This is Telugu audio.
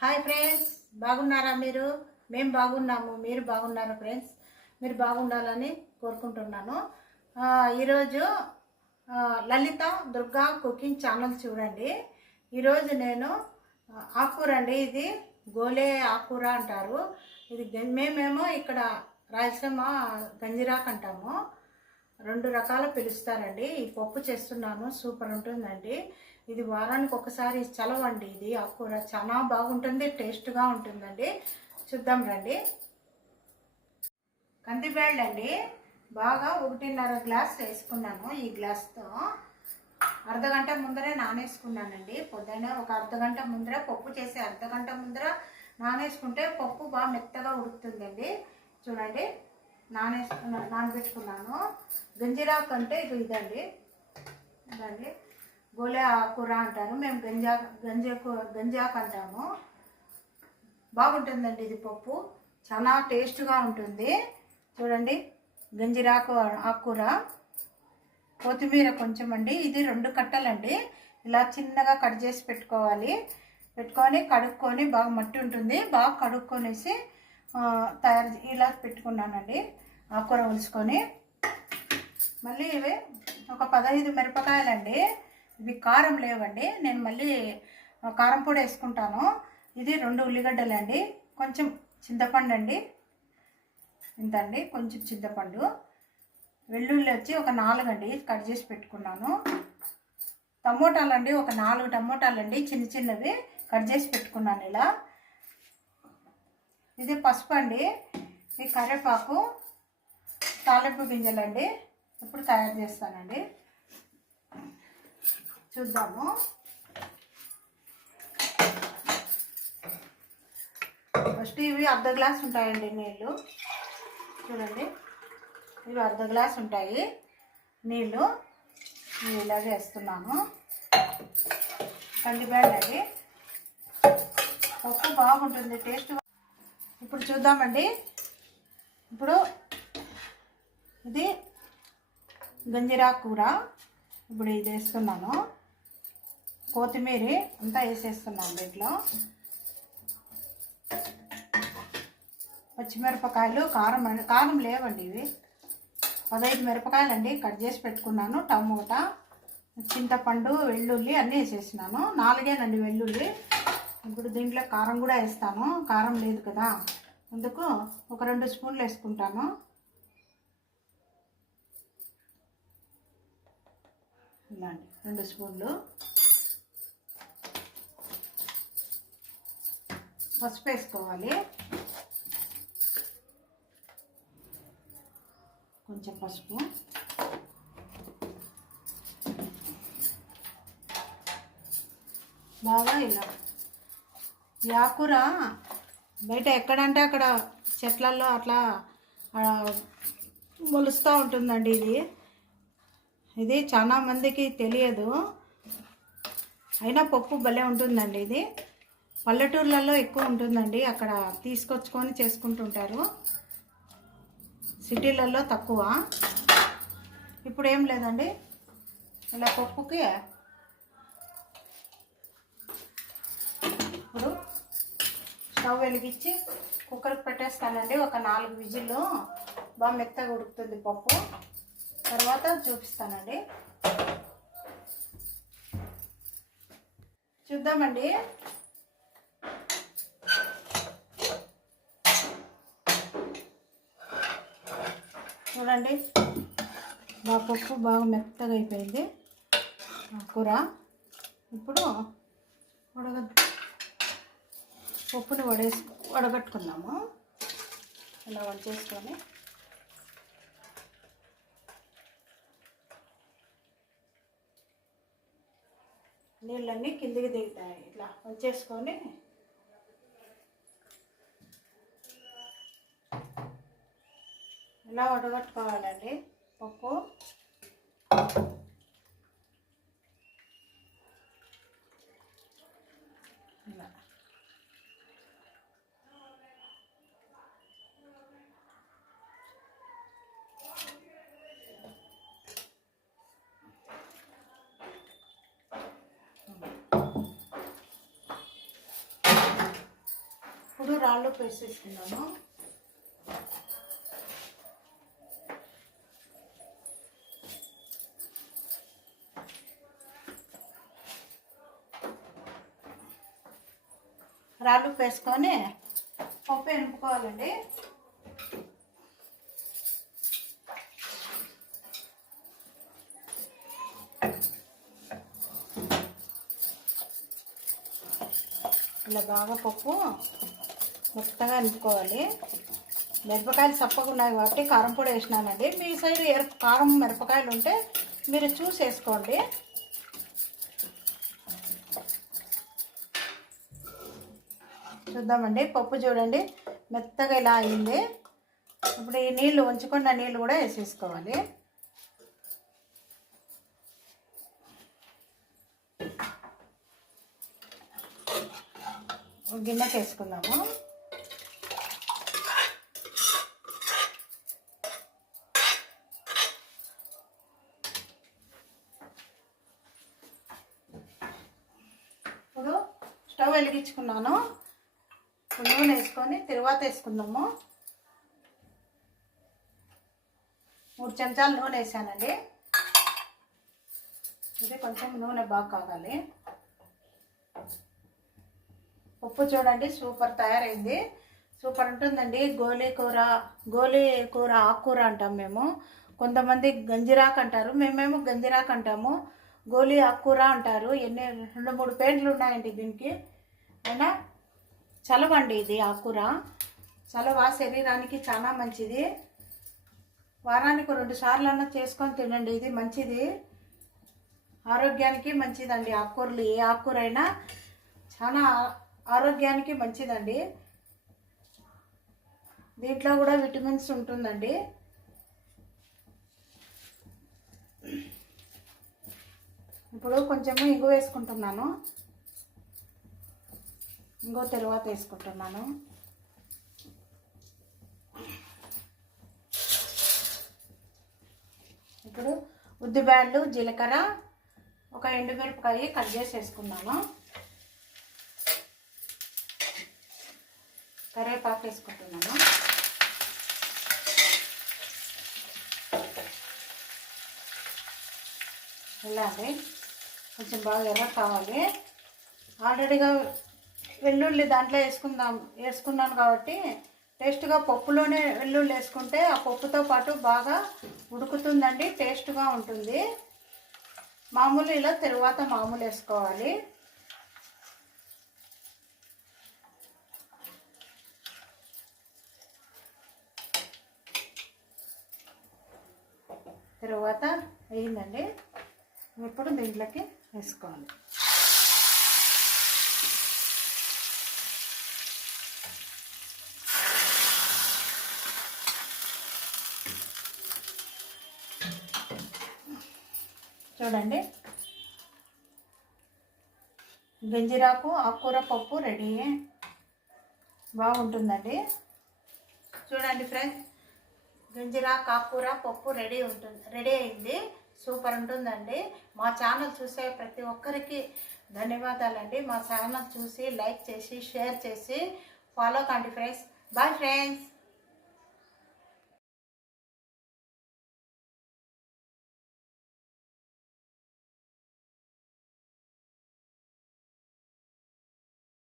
హాయ్ ఫ్రెండ్స్ బాగున్నారా మీరు? మేము బాగున్నాము మీరు బాగున్నారా ఫ్రెండ్స్? మీరు బాగుండాలని కోరుకుంటున్నాను. ఈరోజు లలిత దుర్గా కుకింగ్ ఛానల్ చూడండి. ఈరోజు నేను ఆకుకూర అండి ఇది గోలే ఆకుకూర అంటారు. ఇది మేమేమో ఇక్కడ రాయలసీమ గంజిరాక్ అంటాము. రెండు రకాల పిలుస్తారండి. ఈ పప్పు చేస్తున్నాను సూపర్ ఉంటుందండి. ఇది వారానికి ఒకసారి చలవండి ఇది. ఆకుకూర చాలా బాగుంటుంది టేస్ట్గా ఉంటుందండి. చూద్దాం రండి. కందిబ్యాళ్ళు అండి. బాగా ఒకటిన్నర గ్లాస్ వేసుకున్నాను ఈ గ్లాస్తో. అర్ధగంట ముందరే నానేసుకున్నానండి. పొద్దున్నే ఒక అర్ధగంట ముందర పప్పు చేసి అర్ధగంట ముందర నానేసుకుంటే పప్పు బాగా మెత్తగా ఉడుకుతుందండి. చూడండి నానేసుకున్నాను నానబెట్టుకున్నాను. గంజిరాకు అంటే ఇది ఇదండి. ఇదండి. గోలే ఆకుకూర అంటారు మేము గంజా గంజా గంజాకు అంటాము బాగుంటుందండి ఇది పప్పు. చాలా టేస్ట్గా ఉంటుంది. చూడండి గంజిరాకు ఆకుకూర కొత్తిమీర కొంచెం అండి. ఇది రెండు కట్టలండి. ఇలా చిన్నగా కట్ చేసి పెట్టుకోవాలి. పెట్టుకొని కడుక్కొని బాగా మట్టి ఉంటుంది. బాగా కడుక్కొనేసి తయారు ఇలా పెట్టుకున్నానండి. ఆకుకూర ఉలుచుకొని మళ్ళీ ఇవి ఒక పదహైదు మిరపకాయలండి. ఇవి కారం లేవండి. నేను మళ్ళీ కారం పొడి వేసుకుంటాను. ఇది రెండు ఉల్లిగడ్డలండి. కొంచెం చింతపండు అండి. ఇంత అండి కొంచెం చింతపండు. వెల్లుల్లి వచ్చి ఒక నాలుగు అండి కట్ చేసి పెట్టుకున్నాను. టమోటాలు అండి ఒక నాలుగు టమోటాలు అండి చిన్న చిన్నవి కట్ చేసి పెట్టుకున్నాను ఇలా. ఇది పసుపు అండి ఈ కరివేపాకు తాలింపు గింజలండి. ఇప్పుడు తయారు చేస్తానండి. చూద్దాము. ఫస్ట్ ఇవి అర్ధ గ్లాస్ ఉంటాయండి నీళ్ళు. చూడండి. ఇవి అర్ధ గ్లాస్ ఉంటాయి. నీళ్ళు ఇవి ఇలాగే వేస్తున్నాను. కందిబ్యాళ్ళు అండి పప్పు బాగుంటుంది టేస్ట్ ఇప్పుడు చూద్దామండి. ఇప్పుడు ఇది గంజిరా కూర. ఇప్పుడు ఇది వేస్తున్నాను. కొత్తిమీర అంతా వేసేస్తున్నాను దీంట్లో. పచ్చిమిరపకాయలు కారం కారం లేవండి ఇవి. పదహైదు మిరపకాయలు అండి కట్ చేసి పెట్టుకున్నాను. టమోటా చింతపండు వెల్లుల్లి అన్నీ వేసేసినాను. నాలుగేనండి వెల్లుల్లి. ఇప్పుడు దీంట్లో కారం కూడా వేస్తాను. కారం లేదు కదా. అందుకు ఒక రెండు స్పూన్లు వేసుకుంటాను. ఇలాంటి రెండు స్పూన్లు. పసుపు వేసుకోవాలి. కొంచెం పసుపు. బాగా ఇలా ఈ బయట ఎక్కడంటే అక్కడ చెట్లల్లో అట్లా మొలుస్తూ ఉంటుందండి ఇది. ఇది చాలా మందికి తెలియదు. అయినా పప్పు భలే ఉంటుందండి ఇది. పల్లెటూర్లలో ఎక్కువ ఉంటుందండి. అక్కడ తీసుకొచ్చుకొని చేసుకుంటుంటారు. సిటీలలో తక్కువ. ఇప్పుడు ఏం లేదండి. ఇలా పప్పుకి ఇప్పుడు స్టవ్ వెలిగించి కుక్కర్కి పెట్టేస్తానండి. ఒక నాలుగు విజిల్లు. బాగా మెత్తగా ఉడుకుతుంది పప్పు. తర్వాత చూపిస్తానండి. చూద్దామండి. చూడండి. మా పప్పు బాగా మెత్తగా అయిపోయింది. కూర. ఇప్పుడు ఉడగ పప్పుని వడేసి వడగట్టుకుందాము. ఇలా వంచేసుకొని నీళ్ళన్నీ కిందికి దిగుతాయి. ఇట్లా వచ్చేసుకొని ఇలా వడగట్టుకోవాలండి? పప్పు. ఇలా. ఇప్పుడు రాళ్ళు వేసేసుకున్నాము రాళ్ళు వేసుకొని పప్పు ఎనుపుకోవాలండి ఇలా బాగా పప్పు మెత్తగా నింపుకోవాలి మిరపకాయలు చప్పగా ఉన్నాయి కాబట్టి కారం పొడి వేసినానండి. మీ సైడ్ కారం మిరపకాయలు ఉంటే మీరు చూసి వేసుకోండి చూద్దామండి. పప్పు చూడండి. మెత్తగా ఇలా అయింది. ఇప్పుడు ఈ నీళ్ళు ఉంచుకున్న నీళ్ళు కూడా వేసేసుకోవాలి. గిన్నె గిన్నెకి వేసుకుందాము. ఇప్పుడు స్టవ్ వెలిగించుకున్నాను. నూనె వేసుకొని తిరువాత వేసుకుందాము. మూడు చెంచాలు నూనె వేసానండి. ఇది కొంచెం నూనె బాగా కాగాలి ఉప్పు చూడండి సూపర్ తయారైంది. సూపర్ ఉంటుందండి. గోలీ కూర గోలీ కూర ఆకుకూర అంటాం మేము. కొంతమంది గంజిరాకు అంటారు. మేమేమో గంజిరాకు అంటాము. గోలీ ఆకుకూర అంటారు. ఎన్ని రెండు మూడు పేర్లు ఉన్నాయండి దీనికి. అయినా చలవండి ఇది ఆకుకూర చలవ? శరీరానికి చాలా మంచిది. వారానికి రెండు సార్లు అన్నా చేసుకొని తినండి ఇది మంచిది. ఆరోగ్యానికి మంచిదండి ఆకుకూరలు. ఏ ఆకుకూర అయినా చాలా ఆరోగ్యానికి మంచిదండి. దీంట్లో కూడా విటమిన్స్ ఉంటుందండి. ఇప్పుడు కొంచెము ఇంగు వేసుకుంటున్నాను. ఇంకో తరువాత వేసుకుంటున్నాను ఇప్పుడు ఉద్దిబ్యాళ్ళు జీలకర్ర ఒక ఎండుమిరపకాయ కట్ చేసి వేసుకున్నాను కరివేపాకు వేసుకుంటున్నాను. ఇలా అండి కొంచెం బాగా ఎర్ర కావాలి. ఆల్రెడీగా వెల్లుల్లి దాంట్లో వేసుకుందాం వేసుకున్నాను కాబట్టి టేస్ట్గా పప్పులోనే వెల్లుల్లి వేసుకుంటే ఆ పప్పుతో పాటు బాగా ఉడుకుతుందండి టేస్ట్గా ఉంటుంది. మామూలు ఇలా తరువాత మామూలు వేసుకోవాలి. తరువాత వేయిందండి. ఇప్పుడు దీంట్లోకి వేసుకోవాలి. చూడండి. గంజిరాకు ఆకుకూర పప్పు రెడీ. బాగుంటుందండి. చూడండి ఫ్రెండ్స్. గంజిరాకు ఆకుకూర పప్పు రెడీ ఉంటుంది రెడీ అయింది. సూపర్ ఉంటుందండి. మా ఛానల్ చూసే ప్రతి ఒక్కరికి ధన్యవాదాలండి. మా ఛానల్ చూసి లైక్ చేసి షేర్ చేసి ఫాలో కండి ఫ్రెండ్స్. Bye friends.